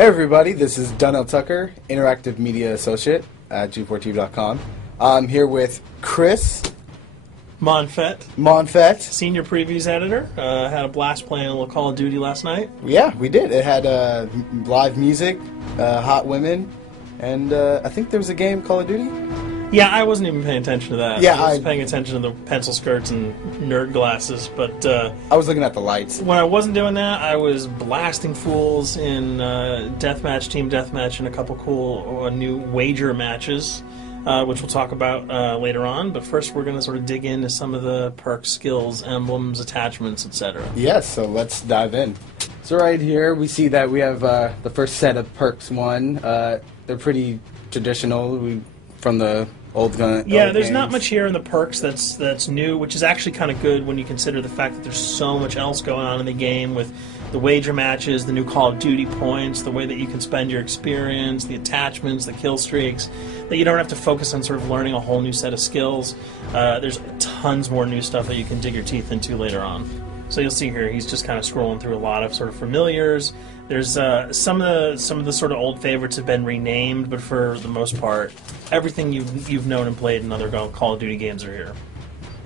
Hey everybody, this is Donnell Tucker, Interactive Media Associate at G4TV.com. I'm here with Chris Monfett, Senior Previews Editor. Had a blast playing a little Call of Duty last night. Yeah, we did. It had live music, hot women, and I think there was a game, Call of Duty? Yeah, I wasn't even paying attention to that. Yeah, I was paying attention to the pencil skirts and nerd glasses, but I was looking at the lights. When I wasn't doing that, I was blasting fools in deathmatch, team deathmatch, and a couple cool new wager matches, which we'll talk about later on. But first, we're going to sort of dig into some of the perks, skills, emblems, attachments, etc. Yes, so let's dive in. So right here, we see that we have the first set of perks one. They're pretty traditional from the old gun. Yeah, old there's games. not much here in the perks that's new, which is actually kind of good when you consider the fact that there's so much else going on in the game with the wager matches, the new Call of Duty points, the way that you can spend your experience, the attachments, the kill streaks, that you don't have to focus on sort of learning a whole new set of skills. There's tons more new stuff that you can dig your teeth into later on. So you'll see here, he's just kind of scrolling through a lot of sort of familiars. There's some of the sort of old favorites have been renamed, but for the most part, everything you've known and played in other Call of Duty games are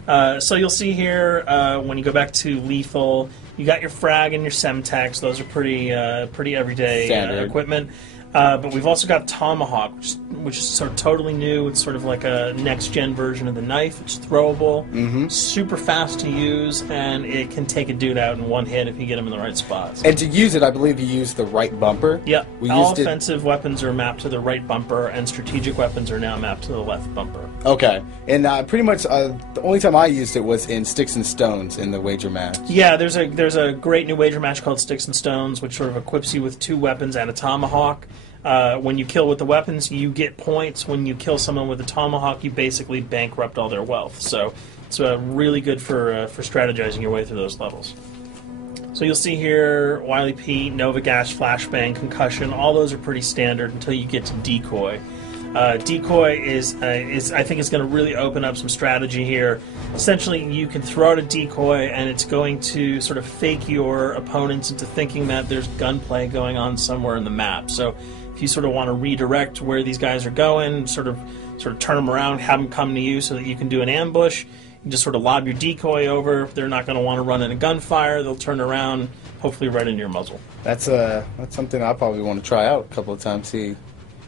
here. So you'll see here when you go back to Lethal, you got your frag and your Semtex. Those are pretty everyday equipment. But we've also got Tomahawk, which is sort of totally new. It's sort of like a next-gen version of the knife. It's throwable, super fast to use, and it can take a dude out in one hit if you get him in the right spots. And to use it, I believe you use the right bumper. Yeah, all offensive weapons are mapped to the right bumper, and strategic weapons are now mapped to the left bumper. Okay, and pretty much the only time I used it was in Sticks and Stones in the wager match. Yeah, there's a great new wager match called Sticks and Stones, which sort of equips you with 2 weapons and a tomahawk. When you kill with the weapons, you get points. When you kill someone with a tomahawk, you basically bankrupt all their wealth. So it's really good for strategizing your way through those levels. So you'll see here, Wily Pete, Nova Gash, Flashbang, Concussion. All those are pretty standard until you get to Decoy. Decoy is I think it's going to really open up some strategy here. Essentially, you can throw out a decoy, and it's going to sort of fake your opponents into thinking that there's gunplay going on somewhere in the map. So if you sort of want to redirect where these guys are going, sort of turn them around, have them come to you so that you can do an ambush, you just sort of lob your decoy over. They're not going to want to run in a gunfire. They'll turn around, hopefully right into your muzzle. That's something I probably want to try out a couple of times.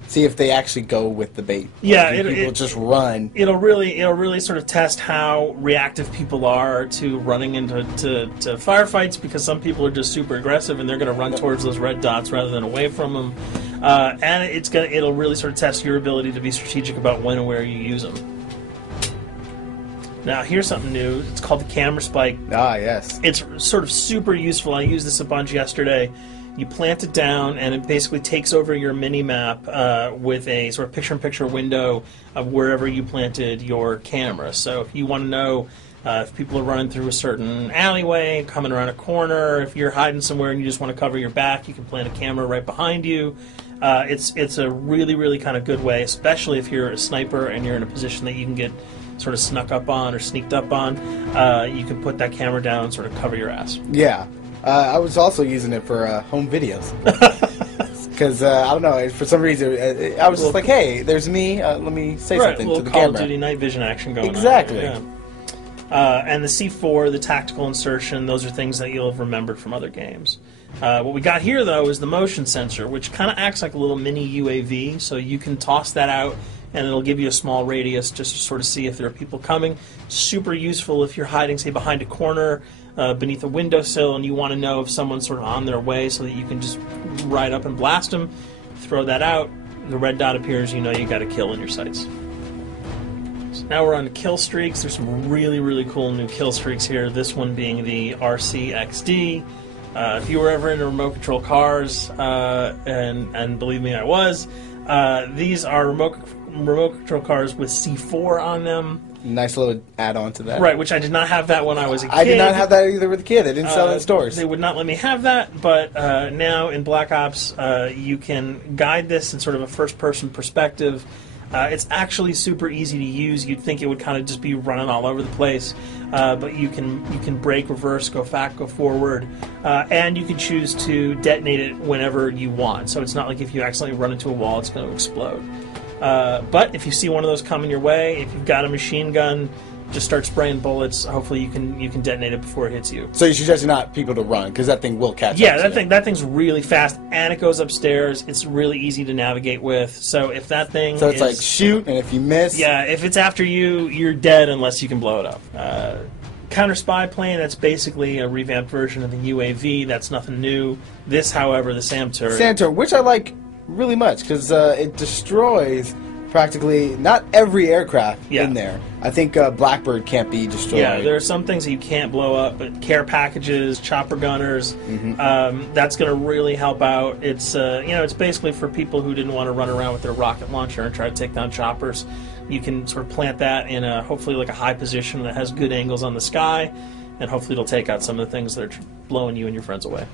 See if they actually go with the bait. Yeah, people just run. It'll really sort of test how reactive people are to running into firefights, because some people are just super aggressive and they're going to run towards those red dots rather than away from them. And it'll really sort of test your ability to be strategic about when and where you use them. Now, here's something new. It's called the Camera Spike. Ah, yes. It's sort of super useful. I used this a bunch yesterday. You plant it down, and it basically takes over your mini-map with a sort of picture-in-picture window of wherever you planted your camera. So if you want to know if people are running through a certain alleyway, coming around a corner, if you're hiding somewhere and you just want to cover your back, you can plant a camera right behind you. It's a really kind of good way, especially if you're a sniper and you're in a position that you can get sort of snuck up on or sneaked up on. You can put that camera down and sort of cover your ass. Yeah. I was also using it for home videos. Because, I don't know, for some reason, I was just like, hey, there's me, let me say something to the Call camera. of Duty night vision action going exactly. on. Yeah. And the C4, the tactical insertion, those are things that you'll have remembered from other games. What we got here, though, is the motion sensor, which kind of acts like a little mini UAV, so you can toss that out, and it'll give you a small radius just to sort of see if there are people coming. Super useful if you're hiding, say, behind a corner, beneath a windowsill, and you want to know if someone's sort of on their way so that you can just ride up and blast them. Throw that out, the red dot appears, you know you got a kill in your sights. So now we're on to kill streaks. There's some really cool new kill streaks here, this one being the RCXD. If you were ever into remote control cars, and believe me, I was, these are remote control cars with C4 on them. Nice little add-on to that. Right, which I did not have that when I was a kid. I did not have that either with a kid. They didn't sell it in stores. They would not let me have that, but now in Black Ops, you can guide this in sort of a first-person perspective. It's actually super easy to use. You'd think it would kind of just be running all over the place, but you can brake, reverse, go back, go forward, and you can choose to detonate it whenever you want. So it's not like if you accidentally run into a wall, it's going to explode. But if you see one of those coming your way, if you've got a machine gun, just start spraying bullets. Hopefully you can detonate it before it hits you. So you suggest not people to run, because that thing will catch up. Yeah, that thing's really fast, and it goes upstairs. It's really easy to navigate with. So if that thing So it's like shoot, and if you miss... Yeah, if it's after you, you're dead unless you can blow it up. Counter spy plane, that's basically a revamped version of the UAV. That's nothing new. This, however, the SAM turret... SAM turret, which I like really much, because it destroys... practically not every aircraft in there. I think Blackbird can't be destroyed. Yeah, there are some things that you can't blow up, but care packages, chopper gunners, that's going to really help out. It's it's basically for people who didn't want to run around with their rocket launcher and try to take down choppers. You can sort of plant that in a hopefully like a high position that has good angles on the sky, and hopefully it'll take out some of the things that are blowing you and your friends away.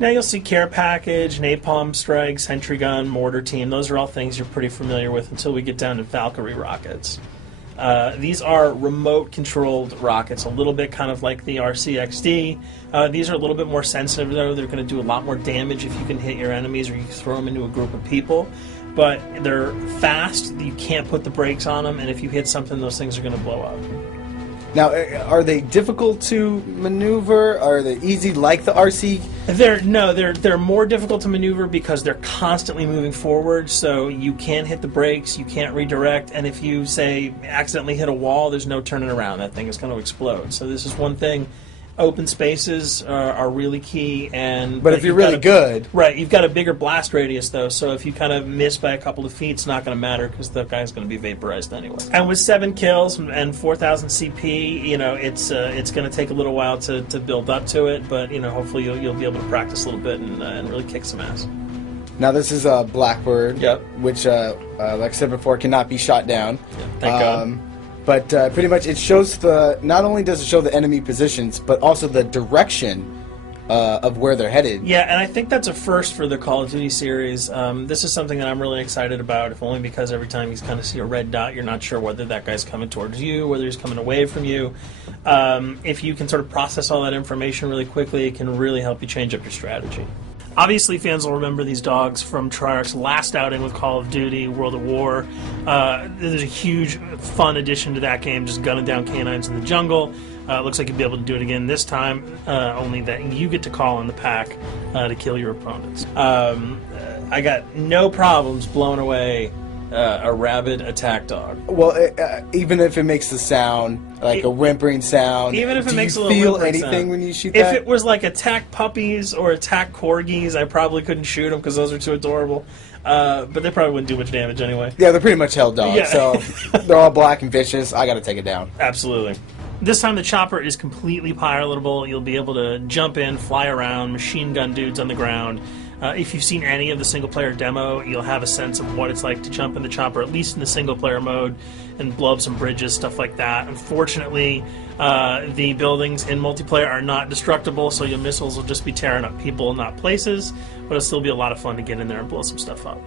Now you'll see care package, napalm strike, sentry gun, mortar team. Those are all things you're pretty familiar with until we get down to Valkyrie rockets. These are remote-controlled rockets, a little bit kind of like the RCXD. These are a little bit more sensitive, though. They're going to do a lot more damage if you can hit your enemies or you throw them into a group of people. But they're fast, you can't put the brakes on them, and if you hit something, those things are going to blow up. Now, are they difficult to maneuver? Are they easy like the RC? They're more difficult to maneuver because they're constantly moving forward, so you can't hit the brakes, you can't redirect, and if you, say, accidentally hit a wall, there's no turning around. That thing is going to explode. So this is one thing. Open spaces are really key, but if you're really good, right? You've got a bigger blast radius, though, so if you kind of miss by a couple of feet, it's not going to matter because the guy's going to be vaporized anyway. And with 7 kills and 4,000 CP, it's going to take a little while to build up to it, but hopefully you'll be able to practice a little bit and really kick some ass. Now this is a Blackbird, which, like I said before, cannot be shot down. Yeah, thank God. But pretty much it shows not only does it show the enemy positions, but also the direction of where they're headed. Yeah, and I think that's a first for the Call of Duty series. This is something that I'm really excited about, if only because every time you kind of see a red dot, you're not sure whether that guy's coming towards you, whether he's coming away from you. If you can sort of process all that information really quickly, it can really help you change up your strategy. Obviously, fans will remember these dogs from Treyarch's last outing with Call of Duty, World at War. There's a huge, fun addition to that game, just gunning down canines in the jungle. Looks like you'll be able to do it again this time, only that you get to call on the pack to kill your opponents. I got no problems blowing away a rabid attack dog. Well, even if it makes the sound, like a whimpering sound, even if it makes a little feel whimpering anything sound. When you shoot that? If it was like attack puppies or attack corgis, I probably couldn't shoot them because those are too adorable. But they probably wouldn't do much damage anyway. Yeah, they're pretty much held dogs, Yeah. so they're all black and vicious. I got to take it down. Absolutely. This time the chopper is completely pilotable. You'll be able to jump in, fly around, machine gun dudes on the ground. If you've seen any of the single-player demo, you'll have a sense of what it's like to jump in the chopper, at least in the single-player mode, and blow up some bridges, stuff like that. Unfortunately, the buildings in multiplayer are not destructible, so your missiles will just be tearing up people, not places, but it'll still be a lot of fun to get in there and blow some stuff up.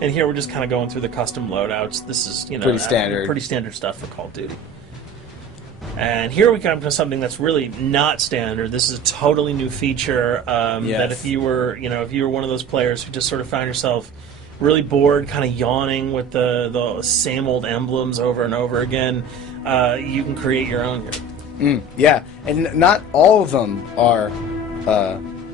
And here we're just kind of going through the custom loadouts. This is, pretty standard. Pretty standard stuff for Call of Duty. And here we come to something that's really not standard. This is a totally new feature that if you were one of those players who just sort of found yourself really bored, kind of yawning with the same old emblems over and over again, you can create your own here. Yeah, and not all of them are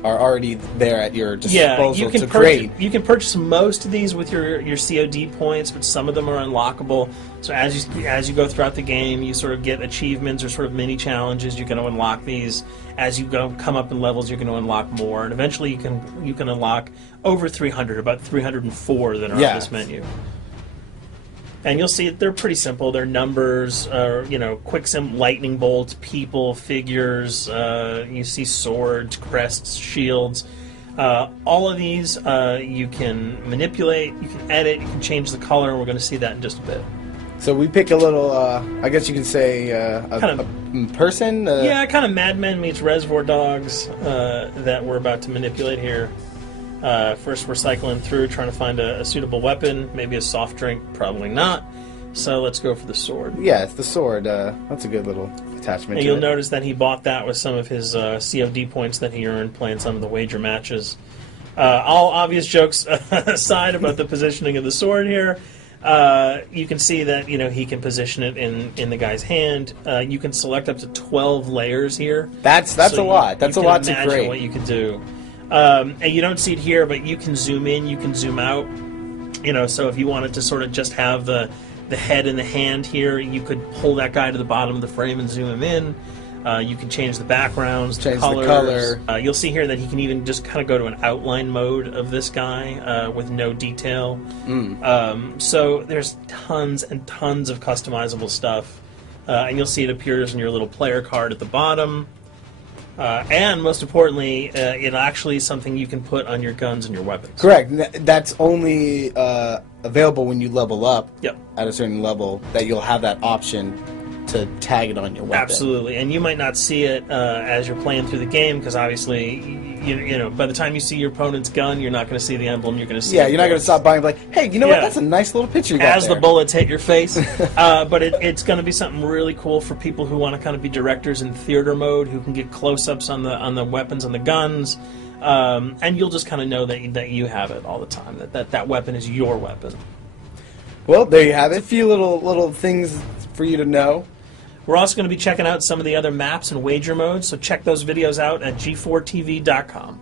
already there at your disposal to create. You can purchase most of these with your COD points, but some of them are unlockable. So as you go throughout the game, you sort of get achievements or sort of mini challenges. You're going to unlock these. As you come up in levels, you're going to unlock more, and eventually you can unlock over 300, about 304 that are on this menu. And you'll see they're pretty simple. They're numbers, quick lightning bolts, people, figures. You see swords, crests, shields. All of these you can manipulate, you can edit, you can change the color, and we're going to see that in just a bit. So we pick a little, I guess you can say, a person? Yeah, kind of Mad Men meets Reservoir Dogs that we're about to manipulate here. First, we're cycling through, trying to find a suitable weapon. Maybe a soft drink, probably not. So let's go for the sword. Yeah, it's the sword. That's a good little attachment. And you'll notice that he bought that with some of his COD points that he earned playing some of the wager matches. All obvious jokes aside about the positioning of the sword here, you can see that he can position it in the guy's hand. You can select up to 12 layers here. That's a lot. That's a lot to create. What you can do. And you don't see it here, but you can zoom in, you can zoom out. So if you wanted to sort of just have the head and the hand here, you could pull that guy to the bottom of the frame and zoom him in. You can change the backgrounds, change colors. the color. You'll see here that he can even just kind of go to an outline mode of this guy with no detail. So there's tons and tons of customizable stuff. And you'll see it appears in your little player card at the bottom. And most importantly, it actually is something you can put on your guns and your weapons. Correct. That's only available when you level up at a certain level, that you'll have that option to tag it on your weapon. Absolutely. And you might not see it as you're playing through the game, because obviously, by the time you see your opponent's gun, you're not going to see the emblem. You're going to see you're not going to stop by and be like, hey, you know what? That's a nice little picture you got as there. the bullets hit your face. But it's going to be something really cool for people who want to kind of be directors in theater mode, who can get close-ups on the weapons and the guns. And you'll just kind of know that you have it all the time, that weapon is your weapon. Well, there you have it. A few little things for you to know. We're also going to be checking out some of the other maps and wager modes, so check those videos out at g4tv.com.